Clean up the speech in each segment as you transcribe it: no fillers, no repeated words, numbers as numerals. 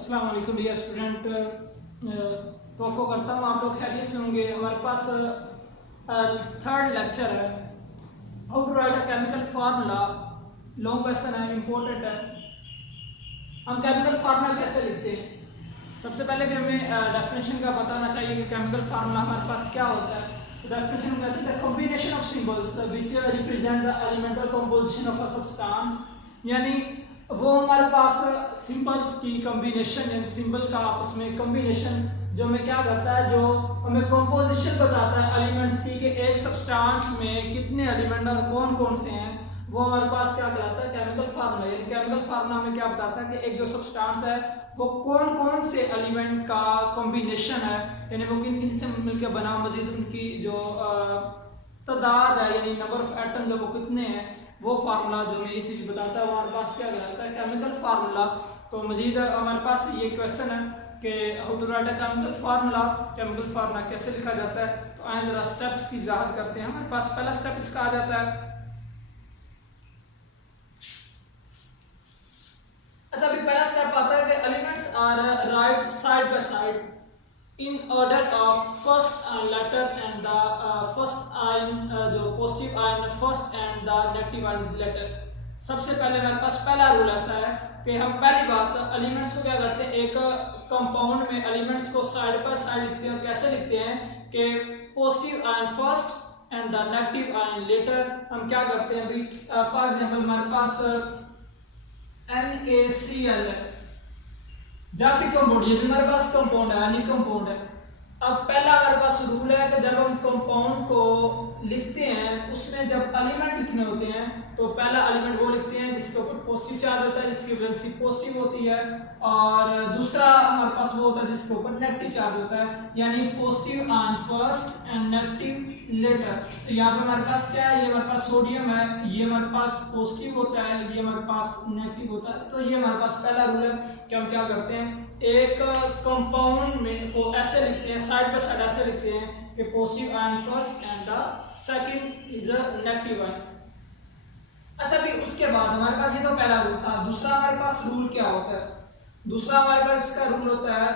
अस्सलाम वालेकुम dear student. तो करता हूँ आप लोग खैरियत से होंगे। हमारे पास थर्ड लेक्चर है, how to write a chemical formula. Long question है, इम्पोर्टेंट है। हम केमिकल फार्मूला कैसे लिखते हैं? सबसे पहले भी हमें डेफिनेशन का बताना चाहिए कि केमिकल फार्मूला हमारे पास क्या होता है। तो डेफिनेशन में कहते हैं combination of symbols which represent the elemental composition of a substance, यानी वो हमारे पास सिंबल्स की कॉम्बिनेशन, यानी सिंबल का आपस में कॉम्बिनेशन जो हमें क्या करता है, जो हमें कंपोजिशन बताता है एलिमेंट्स की कि एक सब्सटेंस में कितने एलिमेंट और कौन कौन से हैं, वो हमारे पास क्या कहलाता है, केमिकल फार्मूला। यानी केमिकल फार्मूला में क्या बताता है कि एक जो सब्सटेंस है वो कौन कौन से एलिमेंट का कॉम्बिनेशन है, यानी वो किन किन से मिलकर बना, मजीद उनकी जो तादाद है यानी नंबर ऑफ एटम जो वो कितने हैं, वो फार्मूला जो हमें ये चीज़ बताता है वो हमारे पास क्या कहलाता है, केमिकल फार्मूला। तो मजीद हमारे पास ये क्वेश्चन है कि how to write a chemical formula, chemical formula कैसे लिखा जाता है। तो आए ज़रा स्टेप की वजाहत करते हैं। हमारे पास पहला स्टेप इसका आ जाता है। अच्छा, अभी पहला स्टेप आता है कि elements are right side by side in order of first later and the first ion, जो positive ion first and the negative ion is later. सबसे पहले हमारे पास पहला रूल ऐसा है कि हम पहली बात एलिमेंट्स को क्या करते हैं, एक कंपाउंड में एलिमेंट्स को साइड बाय साइड लिखते हैं। और कैसे लिखते हैं कि positive ion first and the negative ion later. हम क्या करते हैं, अभी फॉर एग्जांपल हमारे पास NaCl है, जब भी कंपाउंड, ये भी हमारे पास कंपाउंड है, यानी कंपाउंड है। अब पहला हमारे पास रूल है कि जब हम कंपाउंड को लिखते हैं उसमें जब एलिमेंट लिखने होते हैं तो पहला एलिमेंट वो लिखते हैं जिसके ऊपर पॉजिटिव चार्ज होता है, जिसकी वैलेंसी पॉजिटिव होती है, और दूसरा हमारे पास वो होता है जिसके ऊपर नेगेटिव चार्ज होता है, यानी positive ion first and negative later. तो यहाँ पे हमारे पास क्या है, ये हमारे पास सोडियम है, ये हमारे पास पॉजिटिव होता है, ये हमारे पास नेगेटिव होता है। तो ये हमारे पास पहला रूल है कि हम क्या करते हैं, एक कंपाउंड में को ऐसे लिखते हैं, साइड बाय साइड ऐसे लिखते हैं कि positive ion first and the second is a negative ion. अच्छा, भी उसके बाद हमारे पास ये तो पहला रूल था। दूसरा हमारे पास रूल क्या होता है, दूसरा हमारे पास इसका रूल होता है,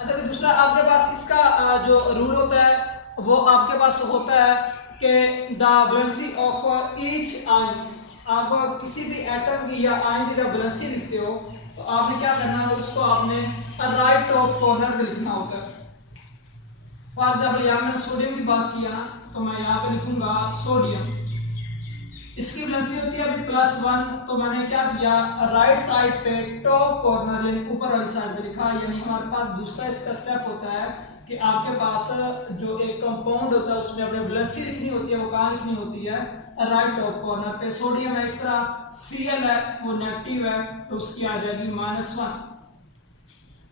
अच्छा भी दूसरा आपके पास इसका जो रूल होता है वो आपके पास होता है कि the valency of each ion. आप किसी भी एटम की या आयन की जब वैलेंसी लिखते हो तो आपने क्या करना है, उसको आपने राइट टॉप कॉर्नर पे लिखना होता है। फॉर एग्जाम्पल यहाँ मैंने सोडियम की बात की है ना, तो मैं यहाँ पे लिखूंगा सोडियम, इसकी वैलेंसी होती है अभी +1। तो मैंने क्या किया, राइट साइड पे टॉप कॉर्नर यानी ऊपर वाली साइड पे लिखा। यानी हमारे पास दूसरा इसका स्टेप होता है कि आपके पास जो एक कंपाउंड होता है उसमें अपने वैलेंसी लिखनी होती है, वो कहाँ लिखनी होती है, राइट टॉप कॉर्नर पे। सोडियम है, इस तरह Cl है वो नेगेटिव है तो उसकी आ जाएगी -1।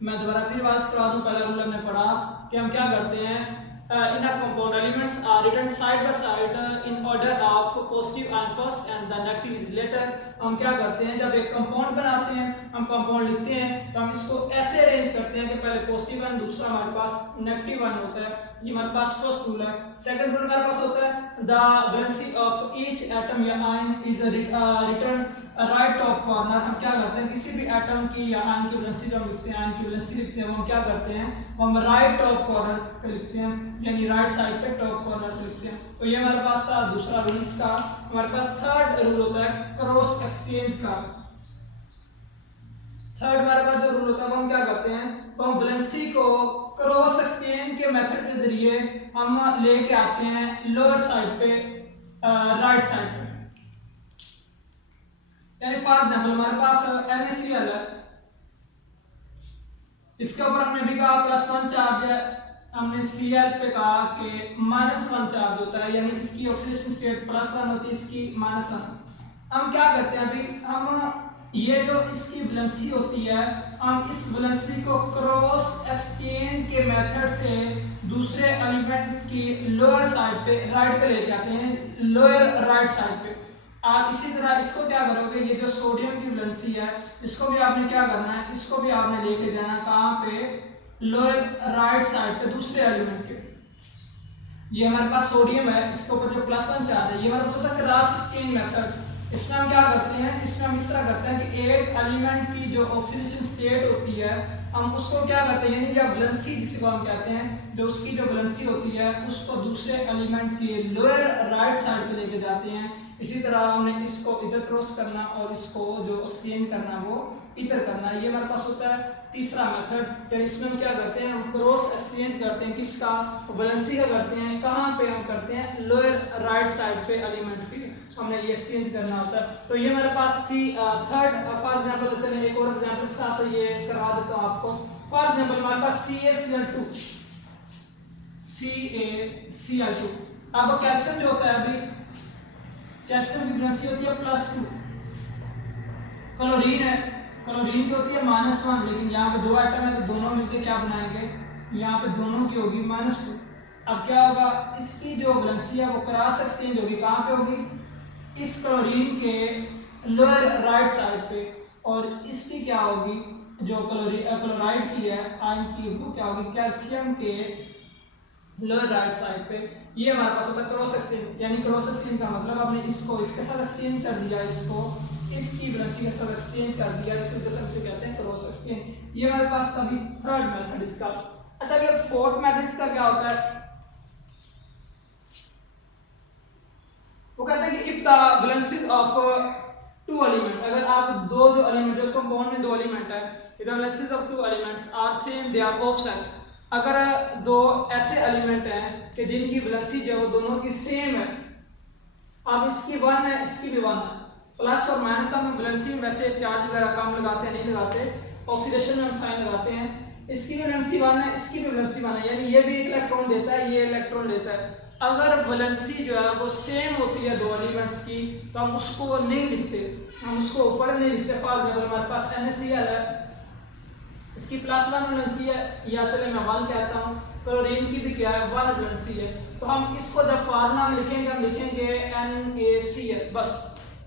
मैं दोबारा फिर रिवाइज करवा दूं, पहला रूल हमने पढ़ा कि हम क्या करते हैं, in a compound elements are written side by side in order of positive ion first and the negative is later। हम क्या करते हैं, जब एक कंपाउंड बनाते हैं, हम कंपाउंड लिखते हैं तो हम इसको ऐसे अरेंज करते हैं कि पहले पॉजिटिव आयन, दूसरा हमारे पास नेगेटिव आयन होता है। ये हमारे पास फर्स्ट रूल है। सेकंड रूल हमारे पास होता है the valency of each atom या ion is written right top corner. हम क्या करते हैं, किसी भी एटम की या आयन की वैलेंसी जो हम लिखते हैं, आयन की वैलेंसी लिखते हैं, वो हम क्या करते हैं, हम राइट टॉप कॉर्नर पे लिखते हैं, यानी राइट साइड पे टॉप कॉर्नर पे लिखते हैं। तो ये हमारे पास था दूसरा रूल। इसका हमारे पास थर्ड रूल होता है क्रॉस एक्सचेंज का। थर्ड हमारे पास जो रूल होता है वो हम क्या करते हैं, तो हम वैलेंसी को क्रॉस एक्सचेंज के मेथड के जरिए हम लेके आते हैं लोअर साइड पे राइट साइड पे। यानी फॉर एग्जाम्पल हमारे पास NaCl है, इसके ऊपर हमने भी कहा +1 चार्ज है, हमने Cl पे कहा कि -1 चार्ज होता है, यानी इसकी ऑक्सीडेशन स्टेट +1 होती है, इसकी -1। हम क्या करते हैं, अभी हम ये जो इसकी वैलेंसी होती है, हम इस वैलेंसी को क्रॉस एक्सचेंज के मेथड से दूसरे एलिमेंट की लोअर साइड पे राइट पे लेके आते हैं, लोअर राइट साइड पे। आप इसी तरह इसको क्या करोगे, ये जो सोडियम की वैलेंसी है इसको भी आपने क्या करना है, इसको भी आपने लेके जाना है कहाँ पे, लोअर राइट साइड पे दूसरे एलिमेंट के। ये हमारे पास सोडियम है, इसके ऊपर जो +1 चार्ज है, ये हमारे पास होता है क्रॉस एक्सचेंज मेथड। इसमें हम क्या करते हैं, इसमें हम इस तरह करते हैं कि एक एलिमेंट की जो ऑक्सीडेशन स्टेट होती है हम उसको क्या करते हैं, यानी जब वैलेंसी जिसको हम कहते हैं, जो उसकी जो वैलेंसी होती है उसको दूसरे एलिमेंट के लोअर राइट साइड पे लेके जाते हैं। इसी तरह हमने इसको इधर क्रॉस करना और इसको जो एक्सचेंज करना वो इधर करना, ये हमारे पास होता है तीसरा मेथड। फिर इसमें हम क्या करते हैं, हम क्रॉस एक्सचेंज करते हैं, किसका, वैलेंसी का करते हैं। कहाँ पे हम करते हैं, लोअर राइट साइड पे एलिमेंट पे हमने ये एक्सचेंज करना होता है। तो ये हमारे पास थी थर्ड। फॉर एग्जांपल चलिए एक और एग्जांपल के साथ ये करवा देता हूँ आपको। फॉर एग्जांपल हमारे पास CaCl2 CaCl2। अब कैल्शियम जो होता है, अभी कैल्शियम की वैलेंसी होती है +2। क्लोरीन है, क्लोरीन की होती है -1, लेकिन यहाँ पे दो आइटम है तो दोनों मिलकर क्या बनाएंगे, यहाँ पे दोनों की होगी -2। अब क्या होगा, इसकी जो वैलेंसी है वो क्रॉस एक्सचेंज होगी, कहाँ पे होगी, इस क्लोरीन के लोअर राइट साइड पे, और इसकी क्या होगी, जो क्लोराइड की है आयन की, वो क्या होगी कैल्शियम के लोअर राइट साइड पे। ये हमारे पास होता है क्रॉस एक्सचेंज। यानी क्रॉस एक्सचेंज का मतलब आपने इसको इसके साथ एक्सचेंज कर दिया, इसको इसकी वैलेंसी के साथ एक्सचेंज कर दिया, इस वजह से हम इसे कहते हैं क्रॉस एक्सचेंज। ये हमारे पास अभी थर्ड मेथड इसका। अच्छा अभी फोर्थ मेथड इसका क्या होता है, वो कहते हैं कि if the valency of two element, अगर आप दो जो एलिमेंट, जो कंपाउंड में दो एलिमेंट है, if the valencies of two elements are same, they are offset. अगर दो ऐसे एलिमेंट हैं कि जिनकी वैलेंसी जो है वो दोनों की सेम है, अब इसकी 1 है इसकी भी 1 है, प्लस और माइनस हम वैलेंसी में वैसे चार्ज वगैरह कम लगाते हैं, नहीं लगाते, ऑक्सीडेशन में हम साइन लगाते हैं। इसकी भी वैलेंसी 1 है इसकी भी वैलेंसी 1 है, यानी ये भी एक इलेक्ट्रॉन देता है ये इलेक्ट्रॉन लेता है। अगर वैलेंसी जो है वो सेम होती है दो एलिमेंट्स की तो हम उसको नहीं लिखते, हम उसको ऊपर नहीं लिखते। फॉर एग्जांपल हमारे पास NaCl है, इसकी +1 वैलेंसी है, या चले मैं 1 कहता हूँ, क्लोरीन की भी क्या है 1 वैलेंसी है, तो हम इसको जब फार्मूला में लिखेंगे हम लिखेंगे NaCl, बस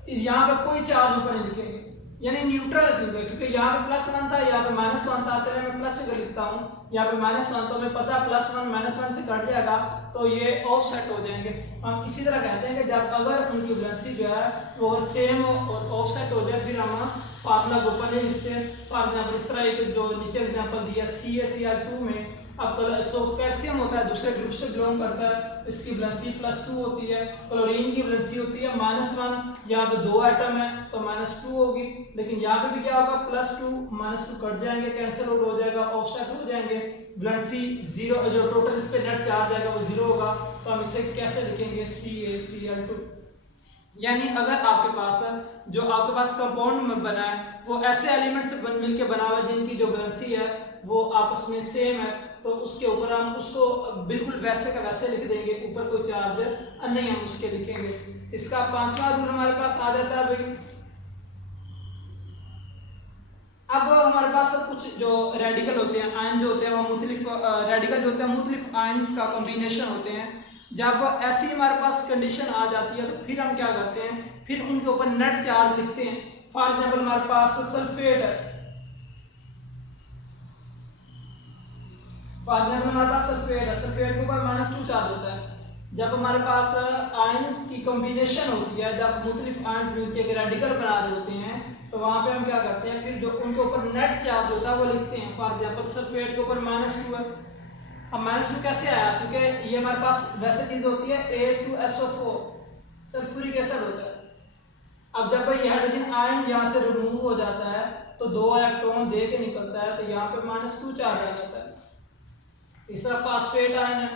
यहाँ पे कोई चार्ज ऊपर नहीं लिखेंगे, यानी न्यूट्रल क्यों है, क्योंकि यहाँ पे +1 था यहाँ पे -1 था। चले मैं प्लस कर लिखता हूँ, यहाँ पे -1 तो हमें पता है +1 -1 से कट जाएगा तो ये ऑफसेट हो जाएंगे। हम इसी तरह कहते हैं कि जब अगर उनकी वैलेंसी जो है वो अगर सेम हो और ऑफसेट हो जाए फिर हम फार्मूला को ऊपर नहीं लिखते। फॉर एग्जांपल इस तरह एक जो नीचे एग्जांपल दिया CaCl2 में, अब कैल्शियम होता है दूसरे ग्रुप से बिलोंग करता है, इसकी वैलेंसी +2 होती है, क्लोरीन की वैलेंसी होती है -1, यहाँ पे दो आइटम है तो -2 होगी, लेकिन यहाँ पे भी क्या होगा +2 -2 कट जाएंगे, कैंसिल आउट हो जाएगा, ऑफसेट हो जाएंगे, वैलेंसी 0, जो टोटल इस पे नेट चार्ज आएगा वो 0 होगा। तो हम इसे कैसे लिखेंगे CaCl2। यानी अगर आपके पास जो आपके पास कंपाउंड में बना है वो ऐसे एलिमेंट से मिलके बना हुआ जिनकी जो वैलेंसी है वो आपस में सेम है, तो उसके ऊपर हम उसको बिल्कुल वैसे का वैसे लिख देंगे, ऊपर कोई चार्ज नहीं हम उसके लिखेंगे। इसका पांचवा रूल हमारे पास आ जाता है भाई। अब हमारे पास कुछ जो रेडिकल होते हैं, आयन जो होते हैं वो मुख्तलिफ रेडिकल जो होते हैं मुख्तलिफ आयन्स का कॉम्बिनेशन होते हैं। जब ऐसी हमारे पास कंडीशन आ जाती है तो फिर हम क्या करते हैं, फिर उनके ऊपर नेट चार्ज लिखते हैं। फॉर एग्जांपल हमारे पास सल्फेट है, फॉर एग्जांपल हमारे पास सल्फेट है, सल्फेट के ऊपर -2 चार्ज होता है। जब हमारे पास आयन्स की कॉम्बिनेशन होती है, जब मुख्तलिफ आयन्स मिलकर रेडिकल बना रहे होते हैं तो वहां पे हम क्या करते हैं, फिर जो उनके ऊपर नेट चार्ज होता है वो लिखते हैं। फॉर एग्जांपल सल्फेट के ऊपर -2 है। अब -2 कैसे आया, क्योंकि ये हमारे पास वैसे चीज होती है AH2SO4 सल्फ्यूरिक एसिड होता है। अब जब ये हाइड्रोजन आयन यहाँ से रिमूव हो जाता है तो 2 इलेक्ट्रॉन दे के निकलता है, तो यहाँ पे -2 चार्ज आ जाता है। इस तरह फास्फेट आयन है,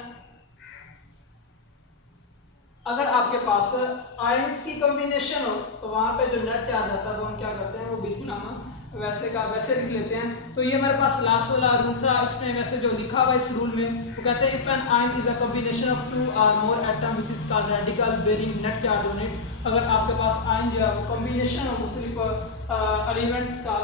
अगर आपके पास आयंस की कॉम्बिनेशन हो तो वहां पे जो नेट चार्ज आता है वो हम क्या करते हैं, वो बिल्कुल हम वैसे का वैसे लिख लेते हैं। तो ये हमारे पास लास्ट वाला रूल था, इसमें वैसे जो लिखा हुआ इस रूल में वो कहते हैं if an ion is a combination of 2 और more atom which is called radical bearing net charge on it. अगर आपके पास आयन जो है वो कॉम्बिनेशन हो मुख्तलिफ एलिमेंट्स का,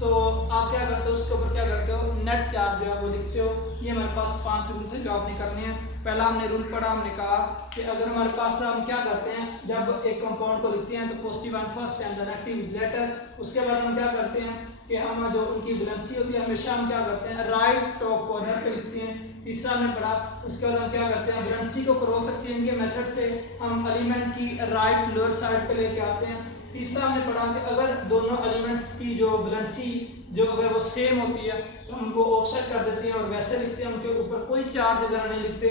तो आप क्या करते हो, उसके ऊपर क्या करते हो, नेट चार्ज जो है वो लिखते हो। ये हमारे पास 5 रूल थे जो आपने करने हैं। पहला हमने रूल पढ़ा, हमने कहा कि अगर हमारे पास हम क्या करते हैं, जब एक कंपाउंड को लिखते हैं तो positive ion first and the negative later. उसके बाद हम क्या करते हैं कि हम जो उनकी वैलेंसी होती है हमेशा हम क्या करते हैं राइट टॉप कॉर्नर पे लिखते हैं। तीसरा हमने पढ़ा। उसके बाद हम क्या करते हैं, वैलेंसी को क्रॉस एक्सचेंज के मेथड से हम एलिमेंट की राइट लोअर साइड पे लेके आते हैं। तीसरा हमने पढ़ा कि अगर दोनों एलिमेंट्स की जो वैलेंसी जो अगर वो सेम होती है तो हम उनको ऑफसेट कर देते हैं और वैसे लिखते हैं, उनके ऊपर कोई चार्ज वगैरह नहीं लिखते।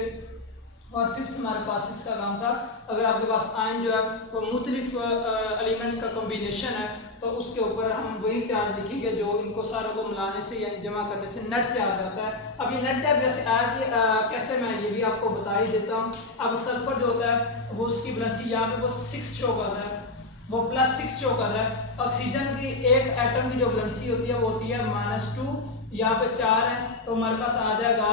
और फिफ्थ हमारे पास इसका काम था, अगर आपके पास आयन जो है वो मुख्तलिफ एलिमेंट का कॉम्बिनेशन है तो उसके ऊपर हम वही चार्ज लिखेंगे जो इनको सारों को मिलाने से यानी जमा करने से नेट चार्ज आता है। अब ये नेट चार्ज वैसे आया कि कैसे, मैं ये भी आपको बता ही देता हूँ। अब सल्फर जो होता है वो उसकी वैलेंसी यहाँ पे वो 6 शो कर रहा है, वो +6 शो कर रहा है। ऑक्सीजन की एक एटम की जो वैलेंसी होती है वो होती है -2, यहाँ पे 4 है तो हमारे पास आ जाएगा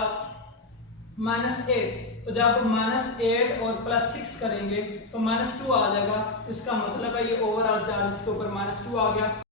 -8। तो जब आप -8 और +6 करेंगे तो -2 आ जाएगा। इसका मतलब है ये ओवरऑल चार्ज इसके ऊपर -2 आ गया।